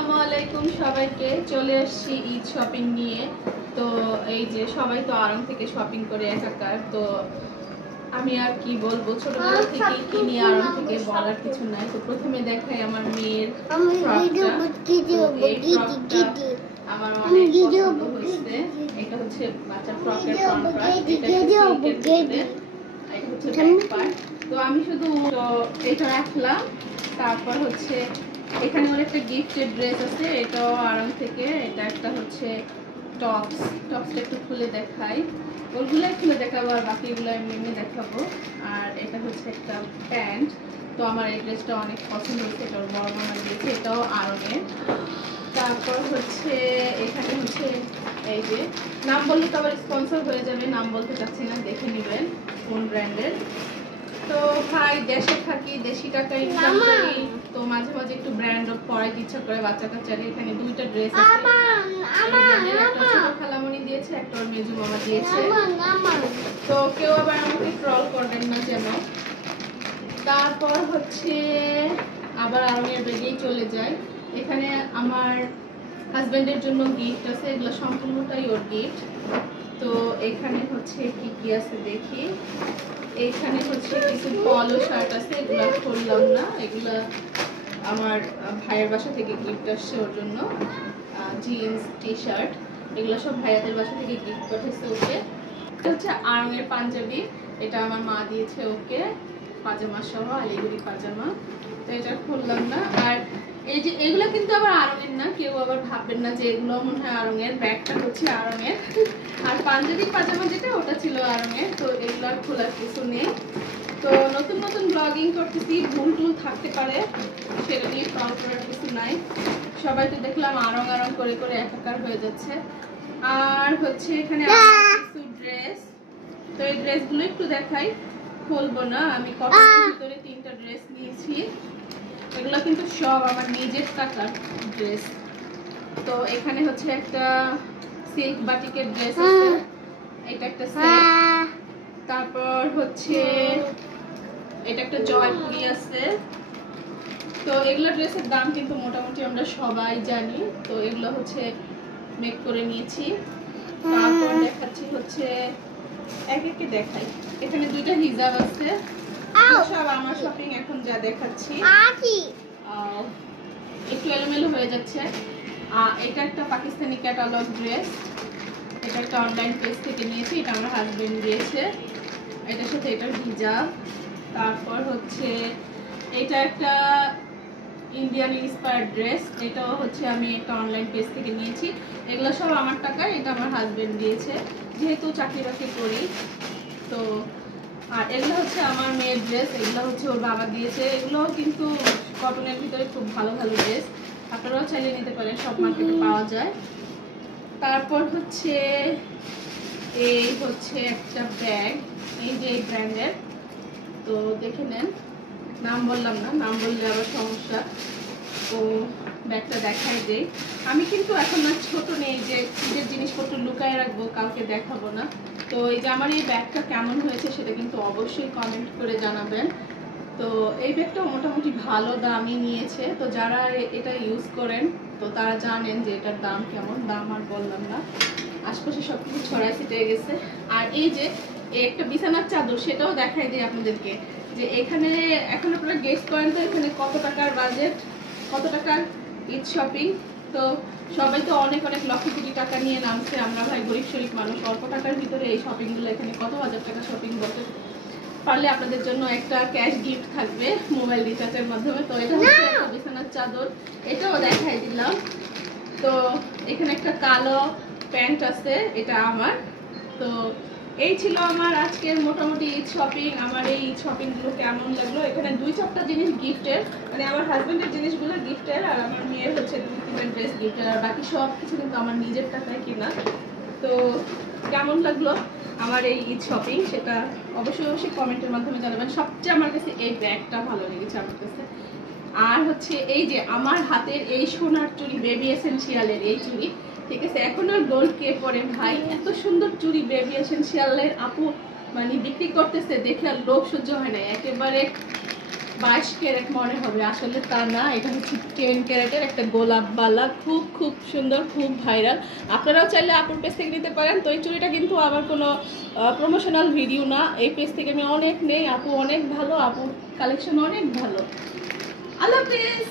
আসসালামু আলাইকুম সবাইকে। চলে আসছি ঈদ শপিং নিয়ে। তো এই যে সবাই তো আড়ং থেকে শপিং করে একাকার, তো আমি আর কি বলবো, ছোটবেলা থেকে কিনি আড়ং থেকে, বলার কিছু নাই। তো প্রথমে দেখাই আমার মেয়ের আমার অনেক পছন্দ হয়েছে। এটা হচ্ছে বাচ্চা ফ্রকের ফ্রন্ট পার্ট, এটা হচ্ছে ব্যাক পার্ট। তো আমি শুধু এটা রাখলাম। তারপর হচ্ছে এখানে ওর একটা গিফটের ড্রেস আছে, এটাও আড়ং থেকে। এটা একটা হচ্ছে টপসটা একটু খুলে দেখাই, ওগুলাই খুলে দেখাবো আর বাকিগুলো এমনি দেখাবো। আর এটা হচ্ছে একটা প্যান্ট। তো আমার এই ড্রেসটা অনেক পছন্দ হয়েছে, এটা ওর বড় মামা দিয়েছে, এটাও আড়ংয়ের। তারপর হচ্ছে এখানে হচ্ছে এই যে, নাম বললে তো আবার স্পন্সর হয়ে যাবে, নাম বলতে চাচ্ছি না, দেখে নেবেন কোন ব্র্যান্ডের। তো ভাই দেশে থাকি, দেশি টাকা ইনকাম করি, তো মাঝে মাঝে একটু ব্র্যান্ড পরাইতে ইচ্ছা করে বাচ্চা কাচ্চাকে। এখানে দুইটা ড্রেস আছে, একটা ছোট খালামণি দিয়েছে, একটা ওর মেজু মামা দিয়েছে। তো কেউ আবার আমাকে ট্রল করবেন না যেন। তারপর হচ্ছে আবার আরঙের বেগেই চলে যায়। এখানে আমার হাজবেন্ডের জন্য গিফট আছে, এগুলো সম্পূর্ণটাই ওর গিফট। তো এখানে হচ্ছে কি কি আছে দেখি। এইখানে হচ্ছে কিছু পলো শার্ট আছে, এগুলো খুললাম না, এগুলা আমার ভাইয়ের বাসা থেকে গিফট আসছে ওর জন্য। জিন্স টি শার্ট এগুলো সব ভাইয়াদের বাসা থেকে গিফট পাঠিয়েছে ওকে। এটা হচ্ছে আড়ংয়ের পাঞ্জাবি, এটা আমার মা দিয়েছে ওকে, পাজামা সহ, আলিগুড়ি পাজামা। তো এটা খুললাম না। আর এই যে এগুলো কিন্তু আবার আড়ংয়ের না, কেউ আবার ভাববেন না যে এগুলো মনে হয় আড়ংয়ের। ব্যাগটা হচ্ছে আড়ংয়ের, আর পাঞ্জাবি পাজামা যেটা ওটা ছিল আড়ংয়ের। তো এগুলো আর খোলার কিছু নেই। তো নতুন নতুন ব্লগিং করতেছি, ভুল টুল থাকতে পারে, সেটা নিয়ে ট্রল করার কিছু নাই। সবাই তো দেখলাম আড়ং আড়ং করে করে একাকার হয়ে যাচ্ছে। আর হচ্ছে এখানে কিছু ড্রেস, তো এই ড্রেসগুলো একটু দেখাই, খুলবো না। আমি কটনের ভিতরে 3টা ড্রেস নিয়েছি, এগুলো কিন্তু সব আমার নিজের টাকার ড্রেস। তো এখানে হচ্ছে একটা সিল্ক বাটিকের ড্রেস আছে, এটা একটা সেট। তারপর হচ্ছে এটা একটা জয়পুরি আছে। তো এগুলো ড্রেসের দাম কিন্তু মোটামুটি আমরা সবাই জানি। তো এগুলো হচ্ছে মেক করে নিয়েছি। তারপর দেখাচ্ছি হচ্ছে এক একে দেখাই। এখানে দুইটা হিজাব আছে, সব আমার শপিং এখন যা দেখাচ্ছি। একটু এলোমেলো হয়ে যাচ্ছে। এটা একটা পাকিস্তানি ক্যাটালগ ড্রেস, এটা একটা অনলাইন পেজ থেকে নিয়েছি, এটা আমার হাজবেন্ড দিয়েছে। এটার সাথে এটার হিজাব। তারপর হচ্ছে এটা একটা ইন্ডিয়ান ইন্সপায়ার্ড ড্রেস, এটাও হচ্ছে আমি একটা অনলাইন পেজ থেকে নিয়েছি। এগুলো সব আমার টাকায়, এটা আমার হাজবেন্ড দিয়েছে, যেহেতু চাকরি বাকরি করি। তো আর এগুলো হচ্ছে আমার মেয়ের ড্রেস, এগুলো হচ্ছে ওর বাবা দিয়েছে। এগুলো কিন্তু কটনের ভিতরে খুব ভালো ভালো ড্রেস, আপনারাও চাইলে নিতে পারেন, সব মার্কেটে পাওয়া যায়। তারপর হচ্ছে এই হচ্ছে একটা ব্যাগ, এই যে এই ব্র্যান্ডের। তো দেখে নেন, নাম বললাম না, নাম বললে আবার সমস্যা। তো ব্যাগটা দেখাই দেই। আমি কিন্তু এখন না ছোট নেই যে নিজের জিনিসপত্র লুকায় রাখবো, কাউকে দেখাবো না। তো এই যে আমার এই ব্যাগটা কেমন হয়েছে সেটা কিন্তু অবশ্যই কমেন্ট করে জানাবেন। তো এই ব্যাগটা মোটামুটি ভালো দামই নিয়েছে। তো যারা এটা ইউজ করেন তো তারা জানেন যে এটার দাম কেমন। দাম আর বললাম না, আশপাশে সবকিছু ছড়াই ছিটিয়ে গেছে। আর এই যে একটা বিছানার চাদর, সেটাও দেখাই দিই আপনাদেরকে, যে এখানে এখন আপনারা গেস করেন তো এখানে কত টাকার বাজেট, কত টাকার ঈদ শপিং। তো সবাই তো অনেক অনেক লক্ষ কোটি টাকা নিয়ে নামছে, আমরা ভাই গরিব শরীফ মানুষ, অল্প টাকার ভিতরে এই শপিংগুলো, এখানে কত হাজার টাকা শপিং করতে পারলে আপনাদের জন্য একটা ক্যাশ গিফট থাকবে মোবাইল রিচার্জের মাধ্যমে। তো এটা হচ্ছে একটা বিছানার চাদর, এটাও দেখাই দিলাম। তো এখানে একটা কালো প্যান্ট আছে, এটা আমার। তো এই ছিল আমার আজকের মোটামুটি ঈদ শপিং। আমার এই ঈদ শপিংগুলো কেমন লাগলো, এখানে 2-4টা জিনিস গিফটের, মানে আমার হাজবেন্ডের জিনিসগুলো গিফটের, আর আমার মেয়ের হচ্ছে 2-3টা ড্রেস গিফটের, আর বাকি সব কিছু কিন্তু আমার নিজের টাকায় কিনা। তো কেমন লাগলো আমার এই ঈদ শপিং সেটা অবশ্যই অবশ্যই কমেন্টের মাধ্যমে জানাবেন। সবচেয়ে আমার কাছে এই ব্যাগটা ভালো লেগেছে আমার কাছে। আর হচ্ছে এই যে আমার হাতের এই সোনার চুড়ি, বেবি এসেনশিয়ালের এই চুড়ি, ঠিক আছে, এখন আর গোল্ড কে পরে ভাই, এত সুন্দর চুড়ি বেবি এসেনশিয়ালের আপু মানে বিক্রি করতেছে, দেখে আর লোভ সহ্য হয় না, একেবারে 22 ক্যারেট মনে হবে, আসলে তা না, এটা হচ্ছে 10 ক্যারেটের একটা গোলাপ বালা, খুব খুব সুন্দর, খুব ভাইরাল। আপনারাও চাইলে আপুর পেজ থেকে নিতে পারেন। তো এই চুড়িটা কিন্তু আমার কোনো প্রমোশনাল ভিডিও না, এই পেজ থেকে আমি অনেক নেই, আপু অনেক ভালো, আপুর কালেকশন অনেক ভালো। আল্লাহ হাফেজ।